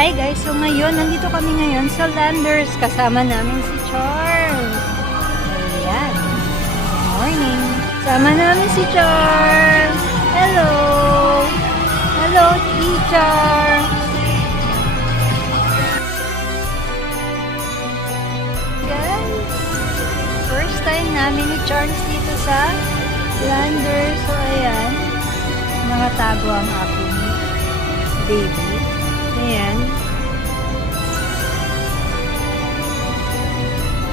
Hi guys, so ngayon, nandito kami ngayon sa Landers. Kasama namin si Charles. Ayan. Good morning. Kasama namin si Charles. Hello. Hello, teacher. Guys, first time namin ni Charles dito sa Landers. So ayan, nakatago ang aking baby. Ayan.